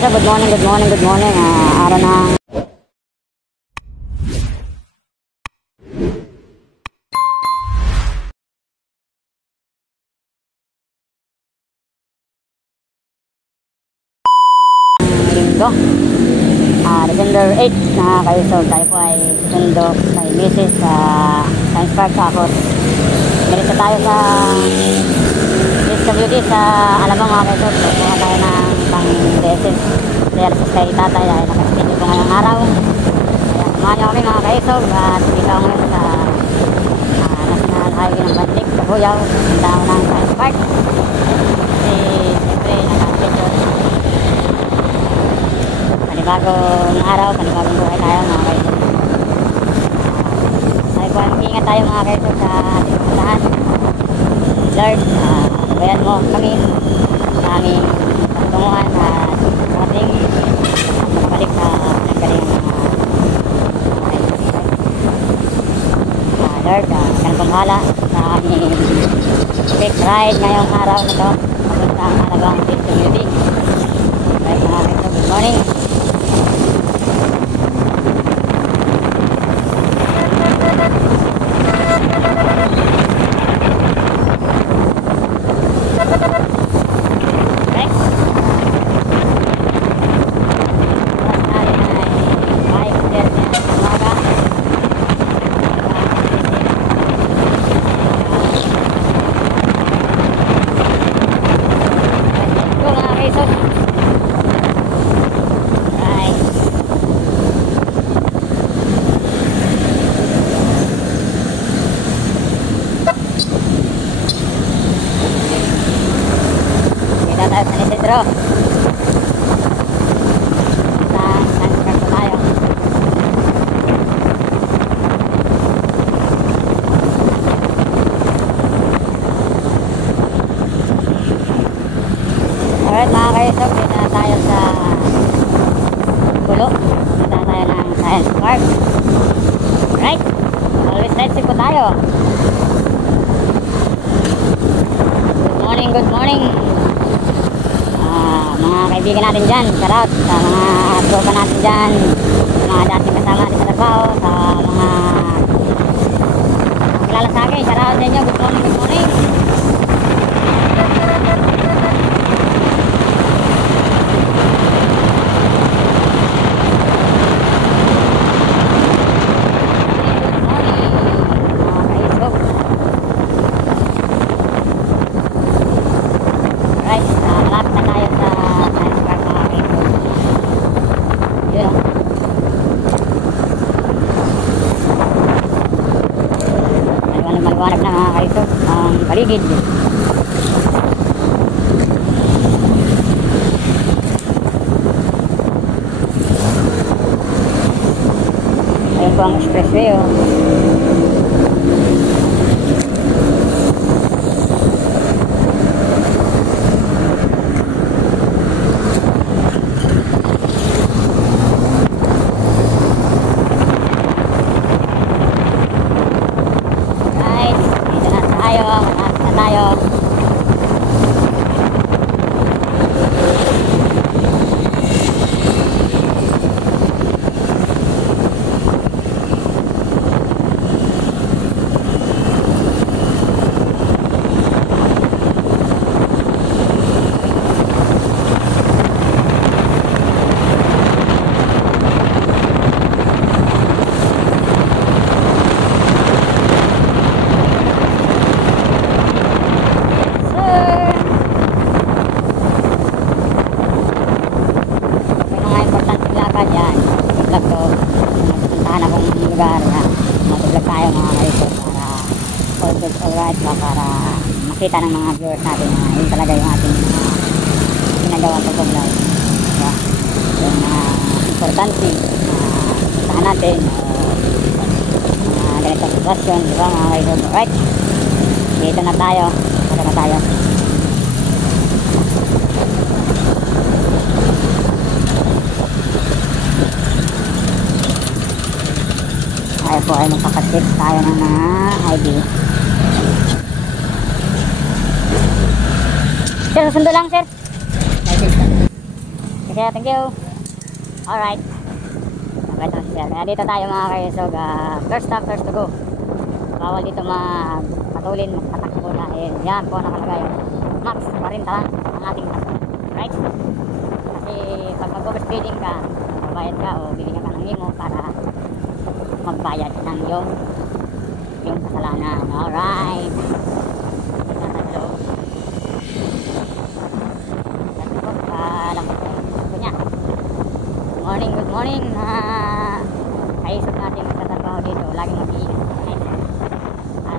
guys, good morning, good morning, good morning. Araw ng linggo, December 8 na kayo. So tayo po ay sundo kay Mrs. sa Science Park. Tapos dirito tayo sa SWD sa Alabang mga kayo. So kuha tayo ng pang-resin dahil sa kay tatay ay nakaschedule po ngayong araw. Kaya kumahan niyo kami mga kayo. At dito ako ngayon sa National Highway ng Bantik sa Buyaw, punta ako ng Science Park kasi siyempre nakaschedule. Panibagong araw, panibagong buhay tayo mga kayo. Tayo po ay mag-ingat tayo mga kayo sa ating puntahan. Lord, bayan mo kami sa aming pagtunguhan at ating makabalik sa pinanggalingan mga kayo. Lord, kang pamahala sa aming quick ride ngayong araw na ito papunta ang Alabang Beach Community. Right mga kayo, good morning. Pedro. Saan tayo? Alright mga kaisog, dito na tayo sa Pulo. Dito na tayo ng Science Park. Right? Always let's po tayo. Good morning, good morning. Mga kaibigan natin dyan, shout out sa mga tropa natin dyan, mga dating kasama natin sa trabaho, sa mga kilala sa akin, shout out sa inyo, good morning, good morning. Maliwanag na mga kaisog ang paligid. Ayun po ang expressway oh. Makita ng mga viewers natin na yun talaga yung ating ginagawa sa vlog. Diba? Yung importante puntahan natin ganitong sitwasyon, diba mga kaisog? Alright, dito na tayo, dito na tayo. Tayo po ay magpakatip tayo ng mga ID. Sir, sundo lang sir. sir. Thank you. Alright. Okay to sir. Kaya dito tayo mga kaisog. First stop, first to go. Bawal dito magpatulin, magpatakbo dahil yan po nakalagay. Max 40 lang ang ating takbo. Right? Kasi pag mag-overspeeding ka, magbayad ka o bibigyan ka ng memo para magbayad ng yung kasalanan. Alright. Good morning kaisog natin magtatrabaho dito. Laging mag-iingat. At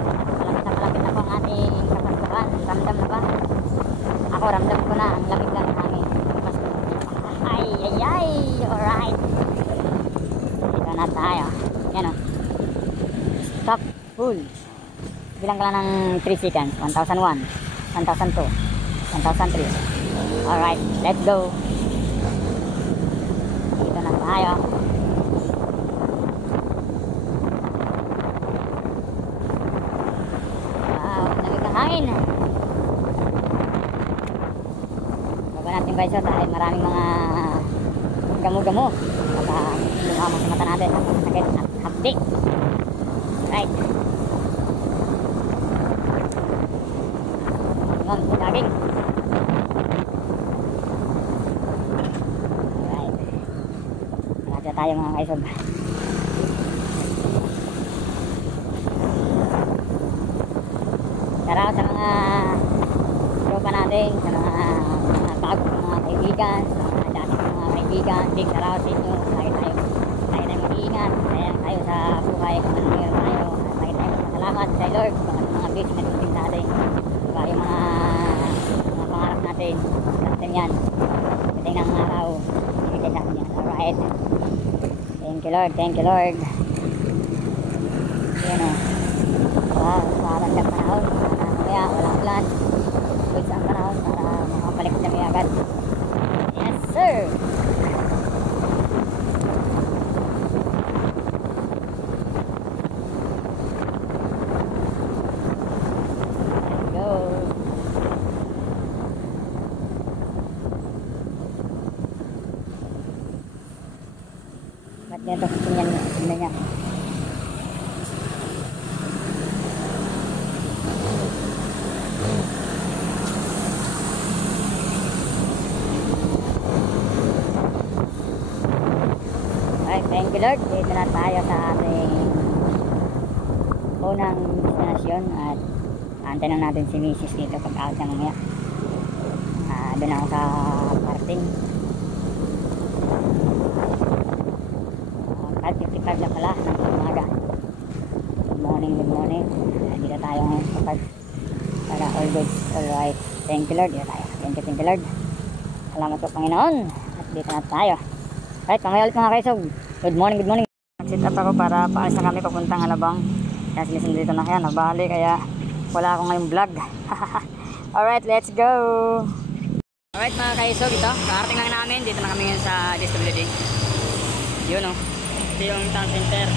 malapit na po ang ating kapaskuhan. Ramdam na ba? Ako ramdam ko na ang lamig lang ng hangin. Ay. Alright. Dito na tayo. Yan o. Stop full. Bilang ka lang ng 3 seconds. 1001, 1002, 1003. Alright. Let's go. Dito na tayo. Wow, lamig ng hangin. Baba natin guys dahil maraming mga gamo-gamo. Baka lumamang sa mata natin. Sakit at hapdi. Right. Ngayon, laging. Tayo mga kaisog. Tara sa mga tropa natin, sa mga bagong mga kaibigan, sa mga dating mga kaibigan, big tara sa inyo. Lagi tayo mag-iingat, kaya tayo sa buhay kung ano meron tayo. Lagi tayo magpasalamat sa Lord kung ano mga blessing na dumating sa atin. Diba yung mga pangarap natin, natin yan. Pagdating ng araw, ibigay natin yan. Alright. Thank you Lord. Yan o. Parang ng panahon. Kaya walang ulan. Good sa panahon para makapalik kami agad. Yes sir. Let's go. Ba't ganito tingnan niya? Alright, thank you Lord. Dito na tayo sa ating unang destinasyon at antayin lang natin si Mrs. dito pag-out niya mamaya. Doon ako sa parting. 5:55 na pala ng umaga. Good morning. Dito tayo ngayon sa park para all good. Alright, thank you Lord. Dito tayo. Thank you Lord. Salamat po Panginoon. At dito na tayo. Alright, pangay ulit mga kaisog. Good morning. Sit up ako para paalis na kami papuntang Alabang. Kaya silisin dito na kaya nabali kaya wala ako ngayong vlog. Alright, let's go. Alright mga kaisog, ito karating lang namin. Dito na kami ngayon sa DSWD. Yun o. Ito yung town center.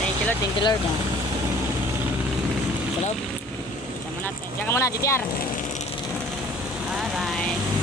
Thank you Lord. Sa loob. Diyan ka muna, GTR. Alright.